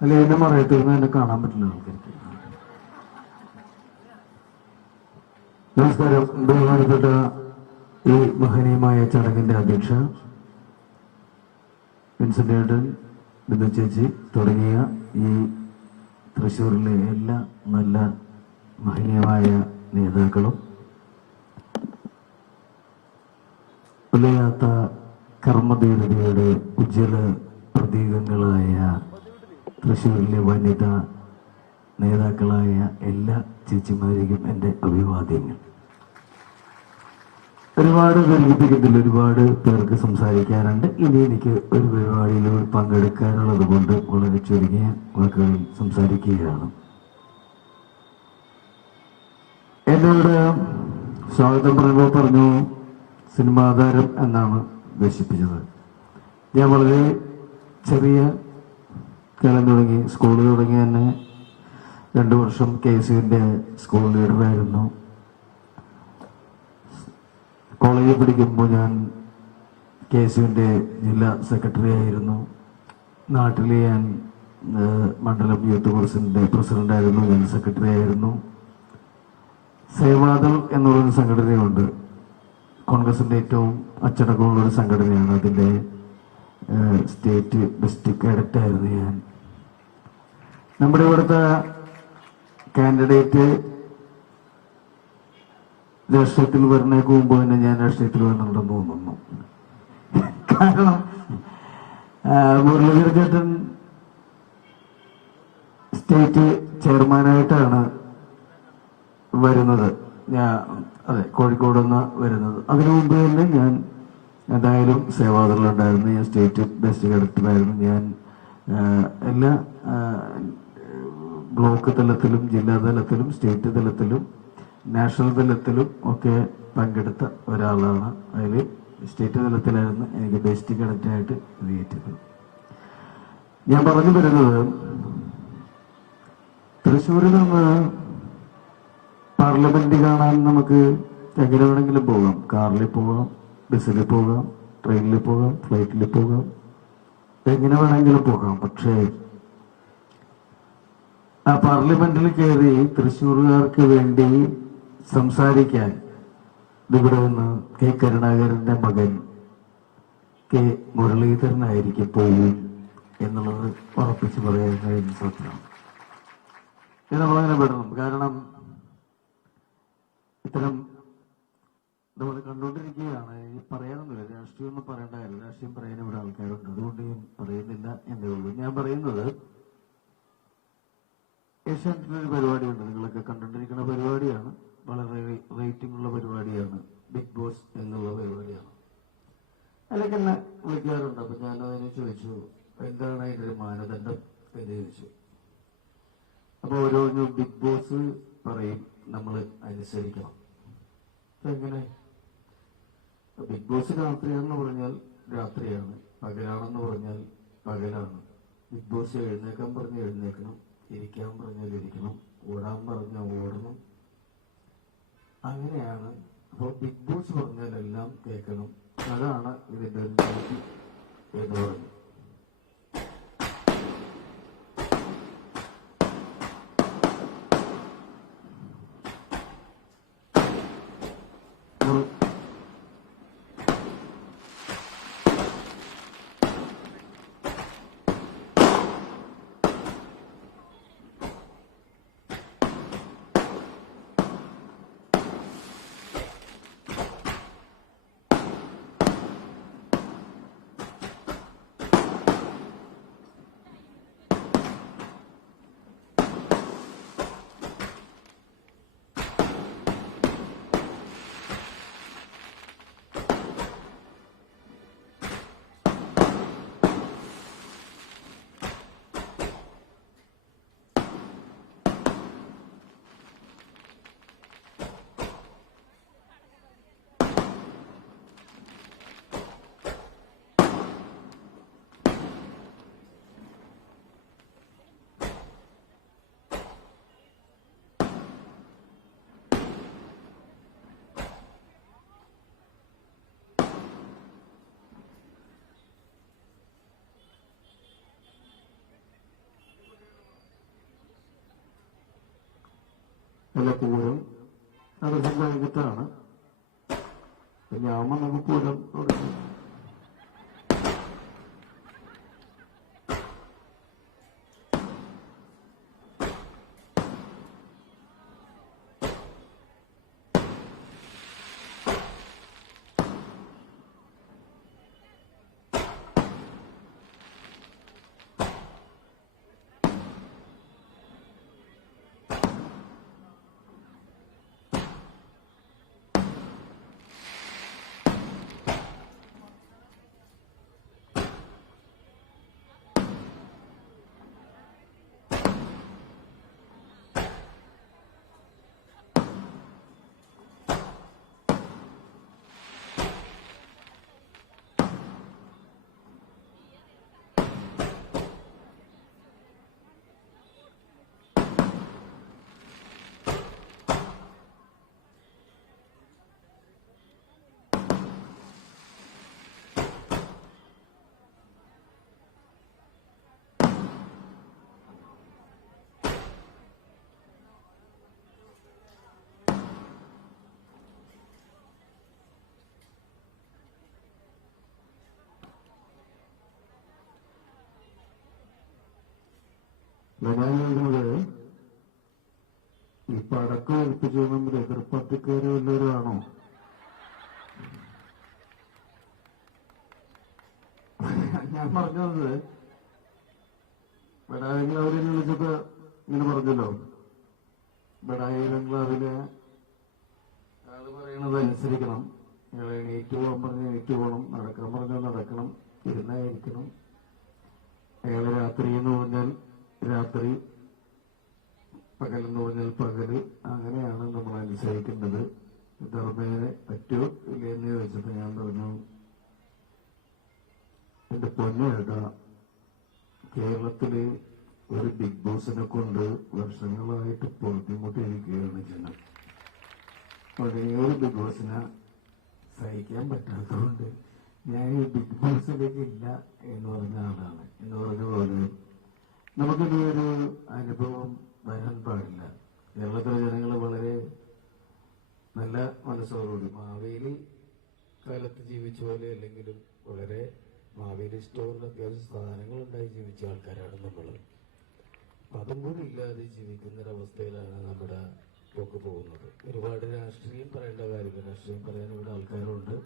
അല്ല എന്നെ മറയത്തിരുന്ന് എന്നെ കാണാൻ പറ്റില്ല ആൾക്കാർക്ക്. നമസ്കാരം. ബഹുമാനപ്പെട്ട ഈ മഹനീയമായ ചടങ്ങിന്റെ അധ്യക്ഷ വിൻസെന്റ് ഏട്ടൻ ബിന്ദു ചേച്ചി തുടങ്ങിയ ഈ തൃശ്ശൂരിലെ എല്ലാ നല്ല മഹനീയമായ നേതാക്കളും ഉലയാത്ത കർമ്മധീരതയുടെ ഉജ്ജ്വല പ്രതീകങ്ങളായ തൃശ്ശൂരിലെ വനിതാ നേതാക്കളായ എല്ലാ ചേച്ചിമാരിക്കും എന്റെ അഭിവാദ്യങ്ങൾ. ഒരുപാട് ദീർഘിപ്പിക്കത്തില്ല ഒരുപാട് പേർക്ക് സംസാരിക്കാനുണ്ട്. ഇനി എനിക്ക് ഒരു പരിപാടിയിൽ പങ്കെടുക്കാനുള്ളത് കൊണ്ട് വളരെ ചുരുങ്ങിയ വാക്കുകളിൽ സംസാരിക്കുകയാണ്. എന്നോട് സ്വാഗതം പറയുമ്പോൾ പറഞ്ഞു സിനിമാതാരം എന്നാണ് ഉദ്ദേശിപ്പിച്ചത് ഞാൻ വളരെ ചെറിയ കാലം തുടങ്ങി സ്കൂളിൽ തുടങ്ങി തന്നെ രണ്ടു വർഷം കെ സിന്റെ സ്കൂൾ ലീഡറായിരുന്നു. കോളേജിൽ പഠിക്കുമ്പോൾ ഞാൻ കെ എസ് യുവിന്റെ ജില്ലാ സെക്രട്ടറി ആയിരുന്നു. നാട്ടിൽ ഞാൻ മണ്ഡലം യൂത്ത് കോൺഗ്രസിന്റെ പ്രസിഡന്റായിരുന്നു ജനറൽ സെക്രട്ടറി ആയിരുന്നു. സേവാദൾ എന്നുള്ളൊരു സംഘടനയുണ്ട്. കോൺഗ്രസിന്റെ ഏറ്റവും അച്ചടക്കമുള്ള ഒരു സംഘടനയാണ്. അതിന്റെ സ്റ്റേറ്റ് ഡിസ്ട്രിക്ട് ഹെഡക്റ്റ് ആയിരുന്നു ഞാൻ. നമ്മുടെ ഇവിടുത്തെ കാൻഡിഡേറ്റ് രാഷ്ട്രീയത്തിൽ വരുന്നേക്ക് മുമ്പ് തന്നെ ഞാൻ രാഷ്ട്രീയത്തിൽ വരണമെന്ന് തോന്നുന്നു. കാരണം മുരളീധര ചേട്ടൻ സ്റ്റേറ്റ് ചെയർമാനായിട്ടാണ് വരുന്നത്. ഞാൻ അതെ കോഴിക്കോട് നിന്ന് വരുന്നത്. അതിനു മുമ്പ് തന്നെ ഞാൻ എന്തായാലും സേവാദറിലുണ്ടായിരുന്നു ഞാൻ സ്റ്റേറ്റ് ബെസ്റ്റ് കലക്ടറായിരുന്നു ഞാൻ എല്ലാ ബ്ലോക്ക് തലത്തിലും ജില്ലാ തലത്തിലും സ്റ്റേറ്റ് തലത്തിലും നാഷണൽ തലത്തിലും ഒക്കെ പങ്കെടുത്ത ഒരാളാണ്. അതിൽ സ്റ്റേറ്റ് തലത്തിലായിരുന്നു എനിക്ക് ബെസ്റ്റ് കണക്റ്റായിട്ട് ഇത് ഞാൻ പറഞ്ഞു വരുന്നത് തൃശ്ശൂരിൽ നിന്ന് പാർലമെന്റ് കാണാൻ നമുക്ക് എങ്ങനെ വേണമെങ്കിലും പോകാം. കാറിൽ പോകാം ബസ്സിൽ പോകാം ട്രെയിനിൽ പോകാം ഫ്ലൈറ്റിൽ പോകാം. എങ്ങനെ വേണമെങ്കിലും പോകാം. പക്ഷേ ആ പാർലമെന്റിൽ കയറി തൃശ്ശൂർകാർക്ക് വേണ്ടി സംസാരിക്കാൻ ഇവിടെ നിന്ന് കെ കരുണാകരന്റെ മകൻ കെ മുരളീധരനായിരിക്കും പോവും എന്നുള്ളത് ഉറപ്പിച്ച് പറയാൻ കഴിയുന്ന സത്യമാണ് നമ്മളങ്ങനെ വിടണം. കാരണം ഇത്തരം നമ്മൾ കണ്ടുകൊണ്ടിരിക്കുകയാണ്. ഈ പറയാനൊന്നുമില്ല. രാഷ്ട്രീയം ഒന്നും പറയേണ്ട. കാര്യം രാഷ്ട്രീയം പറയാൻ ഇവിടെ ആൾക്കാരുണ്ട്. അതുകൊണ്ട് ഞാൻ പറയുന്നില്ല എന്നേ ഉള്ളൂ. ഞാൻ പറയുന്നത് ഏഷ്യാനെറ്റിലൊരു പരിപാടിയുണ്ട്. നിങ്ങളൊക്കെ കണ്ടുകൊണ്ടിരിക്കുന്ന പരിപാടിയാണ്. വളരെ റേറ്റിംഗ് ഉള്ള പരിപാടിയാണ്. ബിഗ് ബോസ് എന്നുള്ള പരിപാടിയാണ്. അല്ലെങ്കിൽ വിളിക്കാറുണ്ട്. അപ്പൊ ഞാൻ അതിനെ ചോദിച്ചു എന്താണ് അതിന്റെ മാനദണ്ഡം? എന്ന് ചോദിച്ചു. അപ്പൊ ഓരോന്നും ബിഗ് ബോസ് പറയും. നമ്മൾ അനുസരിക്കണം. എങ്ങനെ? ബിഗ് ബോസ് രാത്രിയാണെന്ന് പറഞ്ഞാൽ രാത്രിയാണ്. പകലാണെന്ന് പറഞ്ഞാൽ പകലാണ്. ബിഗ് ബോസ് എഴുന്നേക്കാൻ പറഞ്ഞ് എഴുന്നേക്കണം ഇരിക്കാൻ പറഞ്ഞാൽ ഇരിക്കണം. ഓടാൻ പറഞ്ഞാൽ ഓടണം. അങ്ങനെയാണ് അപ്പോൾ ബിഗ് ബോസ് പറഞ്ഞാലെല്ലാം കേൾക്കണം. അതാണ് ഇതിന്റെ എന്ന് പറഞ്ഞു അല്ല പൂരം തടസ്സം പിന്നെ അമ്മ നമുക്ക് പൂരം തുടങ്ങി വരാനുള്ളത് ഈ പടക്കം ഏൽപ്പിച്ചു നമ്മുടെ എതിർപ്പത്തിക്കാര് വല്ലവരാണോ? ഞാൻ പറഞ്ഞത് ബഡായി വിളിച്ചത് ഇങ്ങനെ പറഞ്ഞല്ലോ. ബഡായി ബംഗ്ലാവിലെ ആൾ പറയണത് അനുസരിക്കണം. ഇയാളെ എണീറ്റ് പോകാൻ പറഞ്ഞ എണീറ്റ് പോകണം. നടക്കാൻ പറഞ്ഞാൽ നടക്കണം. ഇരുന്നായിരിക്കണം. അയാൾ രാത്രി എന്ന് പറഞ്ഞാൽ രാത്രി പകൽ എന്ന് പറഞ്ഞാൽ പകൽ അങ്ങനെയാണ് നമ്മൾ അനുസരിക്കേണ്ടത്. ധർമ്മേനെ പറ്റോ ഇല്ലെന്ന് ചോദിച്ചപ്പോ ഞാൻ പറഞ്ഞു എന്റെ പൊന്നേട്ടാ കേരളത്തിൽ ഒരു ബിഗ് ബോസിനെ കൊണ്ട് വർഷങ്ങളായിട്ട് ബുദ്ധിമുട്ടിയിരിക്കുകയാണ് ജനം. ഒരേ ഒരു ബിഗ് ബോസിനെ സഹിക്കാൻ പറ്റാത്തതുകൊണ്ട് ഞാൻ ഈ ബിഗ് ബോസിലേക്ക് ഇല്ല എന്ന് പറഞ്ഞ ആളാണ്. എന്ന് പറഞ്ഞ പോലെ നമുക്കിനി ഒരു അനുഭവം വരാൻ പാടില്ല. കേരളത്തിലെ ജനങ്ങൾ വളരെ നല്ല മനസ്സോടുകൂടി മാവേലി കാലത്ത് ജീവിച്ച പോലെ അല്ലെങ്കിലും വളരെ മാവേലി സ്റ്റോറിൽ അത്യാവശ്യം സാധനങ്ങൾ ഉണ്ടായി ജീവിച്ച ആൾക്കാരാണ് നമ്മൾ. അപ്പൊ അതും കൂടി ഇല്ലാതെ ജീവിക്കുന്ന ഒരവസ്ഥയിലാണ് നമ്മുടെ പോക്ക് പോകുന്നത്. ഒരുപാട് രാഷ്ട്രീയം പറയേണ്ട കാര്യമില്ല. രാഷ്ട്രീയം പറയാൻ ഇവിടെ ആൾക്കാരുണ്ട്.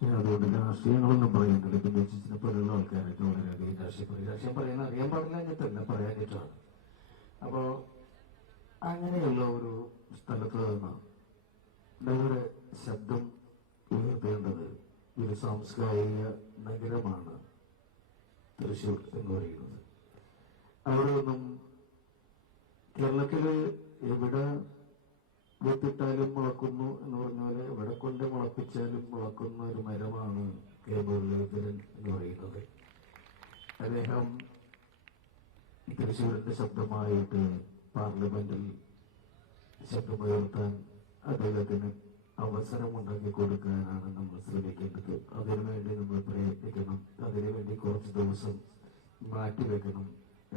അതുകൊണ്ട് രാഷ്ട്രീയങ്ങളൊന്നും പറയുന്നില്ല പിന്നെ ജസ്റ്റിസിനെ പോലെയുള്ള ആൾക്കാരൊക്കെ വളരെയധികം രാഷ്ട്രീയം പറയും രാഷ്ട്രീയം പറയാൻ അറിയാൻ പാടില്ല എന്നിട്ടല്ല അപ്പോൾ അപ്പോ അങ്ങനെയുള്ള ഒരു സ്ഥലത്ത് നിന്ന് നിങ്ങളുടെ ശബ്ദം ഉയർത്തേണ്ടത് ഒരു സാംസ്കാരിക നഗരമാണ് തൃശൂർ എന്ന് പറയുന്നത്. അവിടെ നിന്നും കേരളത്തിൽ എവിടെ വിത്തിട്ടാലും മുളക്കുന്നു എന്ന് പറഞ്ഞ ഇവിടെ കൊണ്ട് മുളപ്പിച്ചാലും മുളക്കുന്ന ഒരു മരമാണ് കെ മുരളീധരൻ എന്ന് പറയുന്നത്. അദ്ദേഹം തൃശ്ശൂരിന്റെ ശബ്ദമായിട്ട് പാർലമെന്റിൽ ശബ്ദമുയർത്താൻ അദ്ദേഹത്തിന് അവസരം ഉണ്ടാക്കി കൊടുക്കാനാണ് നമ്മൾ ശ്രമിക്കേണ്ടത്. അതിനുവേണ്ടി നമ്മൾ പ്രയത്നിക്കണം. അതിനുവേണ്ടി കുറച്ച് ദിവസം മാറ്റിവെക്കണം.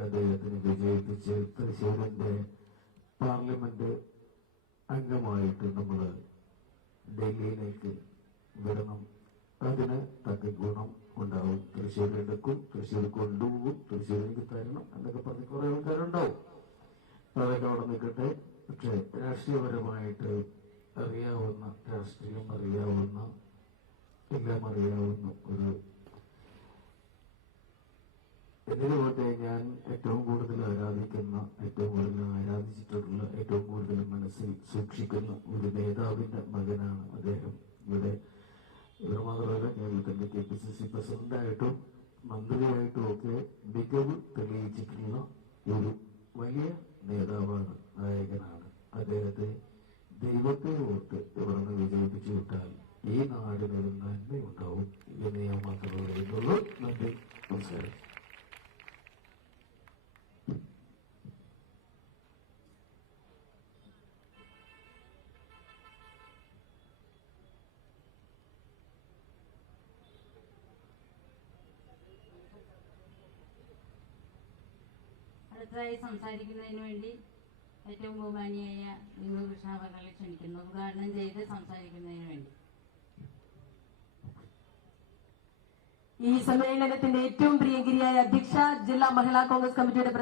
അദ്ദേഹത്തിന് വിജയിപ്പിച്ച് തൃശ്ശൂരിന്റെ പാർലമെന്റ് അംഗമായിട്ട് നമ്മൾ ഡൽഹിയിലേക്ക് വരണം. അതിന് തക്ക ഗുണം ഉണ്ടാവും. തൃശ്ശൂർ എടുക്കും തൃശ്ശൂർ കൊണ്ടുപോകും തൃശ്ശൂരിലേക്ക് തരണം എന്നൊക്കെ പറഞ്ഞ് കുറെ ആൾക്കാരുണ്ടാവും. അതൊക്കെ അവിടെ നിൽക്കട്ടെ. പക്ഷെ രാഷ്ട്രീയപരമായിട്ട് അറിയാവുന്ന രാഷ്ട്രീയം അറിയാവുന്ന എല്ലാം അറിയാവുന്ന ഒരു എന്നിട്ട് പോട്ടെ ഞാൻ ഏറ്റവും കൂടുതൽ ആരാധിക്കുന്ന സൂക്ഷിക്കുന്ന ഒരു നേതാവിന്റെ മകനാണ് അദ്ദേഹം. ഇവിടെ ഇവിടെ മാത്രമല്ല കേരളത്തിന്റെ കെ പി സി സി പ്രസിഡന്റായിട്ടും മന്ത്രിയായിട്ടും ഒക്കെ മികവ് തെളിയിച്ചിട്ടുള്ള ഒരു വലിയ നേതാവാണ് നായകനാണ്. അദ്ദേഹത്തെ ദൈവത്തെ ഓർത്ത് തുടർന്ന് വിജയിപ്പിച്ചു വിട്ടാൽ ഈ നാടിനൊരു നന്മയുണ്ടാവും എന്ന് ഞാൻ മാത്രമേ പറയുന്നുള്ളൂ. നന്ദി. നമസ്കാരം. അടുത്തതായി സംസാരിക്കുന്നതിന് വേണ്ടി ഏറ്റവും ബഹുമാനിയായ വിനോദ് കൃഷ്ണ അവകളെ ക്ഷണിക്കുന്നു. ഉദ്ഘാടനം ചെയ്ത് സംസാരിക്കുന്നതിന് വേണ്ടി. ഈ സമ്മേളനത്തിന്റെ ഏറ്റവും പ്രിയങ്കരിയായ അധ്യക്ഷ ജില്ലാ മഹിളാ കോൺഗ്രസ് കമ്മിറ്റിയുടെ